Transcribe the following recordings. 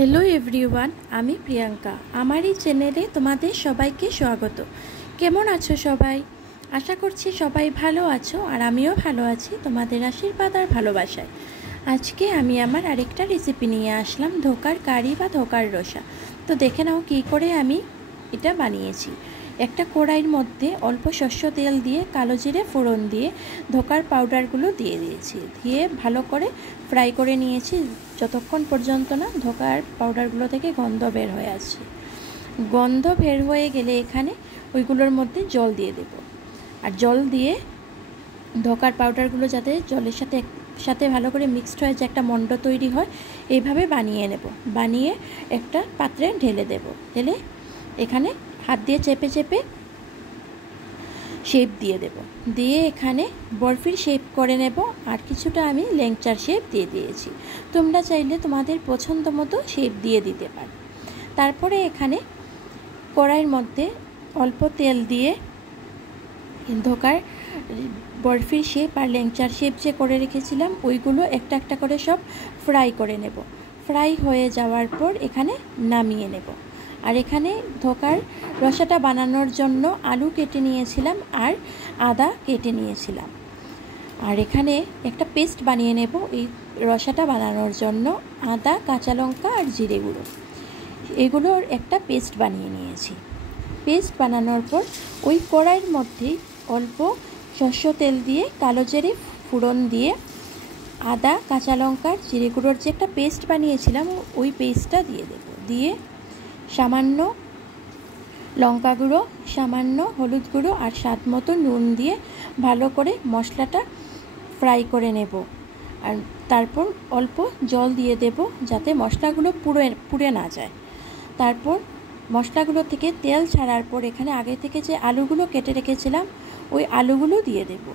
Hello everyone आमी प्रियंका आमारी चैनेले तुम्हादेर सबाइके स्वागत। केमन आछो सबाई? आशा करछि सबाई भालो आछो और आमिओ भालो आछि तुम्हादेर आशीर्वाद और भालोबासाय। आजके आमी आमार आरेकटा रेसिपि निये आसलाम धोकार कारी बा धोकार रसा। तो देखे नाओ कि करे आमी एटा बानिয়েছি। একটা কড়াইয়ের মধ্যে অল্প সরষে তেল দিয়ে কালো জিরে ফোড়ন দিয়ে ধোকার পাউডারগুলো দিয়ে দিয়েছি, দিয়ে ভালো করে ফ্রাই করে নিয়েছি যতক্ষণ পর্যন্ত না ধোকার পাউডারগুলো থেকে গন্ধ বের হয়ে আসে। গন্ধ বের হয়ে গেলে এখানে ওইগুলোর মধ্যে জল দিয়ে দেব, আর জল দিয়ে ধোকার পাউডারগুলো যাতে জলের সাথে ভালো করে মিক্সড হয়ে যে একটা মণ্ড তৈরি হয় এইভাবে বানিয়ে নেব। বানিয়ে একটা পাত্রে ঢেলে দেব, ঢেলে এখানে हाथ दिए चेपे चेपे शेप दिए देव, दिए एखाने बरफिर शेप करे नेब और किछुटा आमी लेंगचार शेप दिए दिएछि। तोमरा चाइले तोमादेर पछंद मतो शेप दिए दिते पारो। तारपरे एखाने कड़ाइर मध्य अल्प तेल दिए धोकार बरफिर शेप और लेंगचार शेप जे करे रेखेछिलाम ओइगुलो एकटा एकटा करे सब फ्राई करे नेब। फ्राई हये जाওয়ার पर एखाने नामिये नेब। और एखाने धोकार रसाटा बानानोर जन्य आलू केटे निয়েছিলাম और आदा केटे निয়েছিলাম। और एखाने एक पेस्ट बानिয়ে नेब। এই रसाटा बानानोर जन्य आदा काँचा लंका और जिरे गुঁড়ো एगुलोर एक पेस्ट बानिয়ে নিয়েছি। पेस्ट बानानोर पर ওই কড়াইয়ের মধ্যে অল্প সরষে তেল দিয়ে কালো জিরে ফোড়ন দিয়ে आदा काँचा लंका जिरे गुঁড়োর যে একটা পেস্ট বানিয়েছিলাম ওই পেস্টটা দিয়ে দেব। দিয়ে सामान्य लंका गुঁড়ো सामान्य हलुद गुঁড়ো और स्वाद मतो नुन दिए भालो करे मशलाटा फ्राई करे नेब। और तारपर अल्प जल दिए देब जाते मशलागुलो पुड़े ना जाए। तारपर मशलागुलो थेके तेल छाड़ार पर एखाने आगे थेके जे आलुगुलो केटे रेखेछिलाम ओई आलुगुलो दिए देब।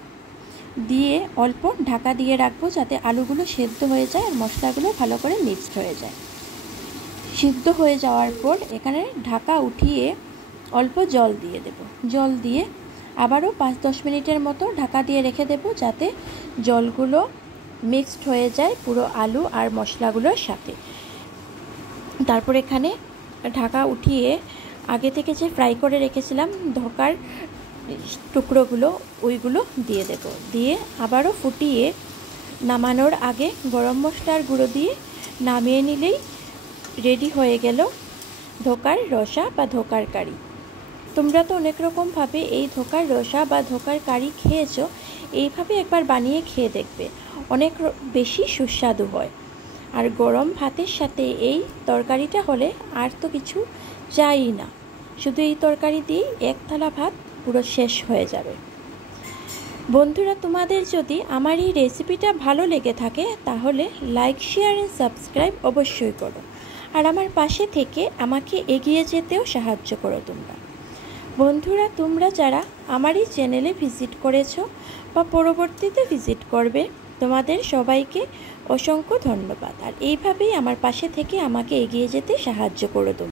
दिए अल्प ढाका दिए राखबो जाते आलुगुलो सेদ্ধ हये जाए और मशलागुलो भालो करे मिक्सड हये जाए। सिद्ध हो जाওয়ার पर एखाने ढाका उठिए अल्प जल दिए देब। जल दिए आबारो 5-10 मिनिटेर मतो ढाका दिए रेखे देब जाते जलगुलो मिक्सड हो जाए पुरो आलू और मशलागुलोर साथे। तारपर एखाने ढाका उठिए आगे थेके जे फ्राई करे रेखेछिलाम धोकार टुकरोगुलो ओइगुलो दिए देब। दिए आबारो फुटिए नामानोर आगे गरम मशलार गुঁড়ো दिए नामिয়ে निलेई रेडी हो गेल धोकार रसा बा धोकार कारी। तोमरा तो अनेक रकम भावे এই ধোকার রসা বা ধোকার কারি খেয়েছো, এইভাবে একবার বানিয়ে খেয়ে দেখবে, অনেক বেশি সুস্বাদু হয়। আর গরম ভাতের সাথে এই তরকারিটা হলে আর তো কিছু চাই না, শুধু এই তরকারি দিয়ে এক থালা ভাত পুরো শেষ হয়ে যাবে। বন্ধুরা তোমাদের যদি আমার এই রেসিপিটা ভালো লেগে থাকে তাহলে লাইক শেয়ার এন্ড সাবস্ক্রাইব অবশ্যই করো, আর আমার পাশে থেকে আমাকে এগিয়ে যেতেও সাহায্য করো তোমরা। বন্ধুরা তোমরা যারা আমার এই চ্যানেলে ভিজিট করেছো বা পরবর্তীতে ভিজিট করবে তোমাদের সবাইকে অসংখ্য ধন্যবাদ। আর এইভাবেই আমার পাশে থেকে আমাকে এগিয়ে যেতে সাহায্য করো তোমরা।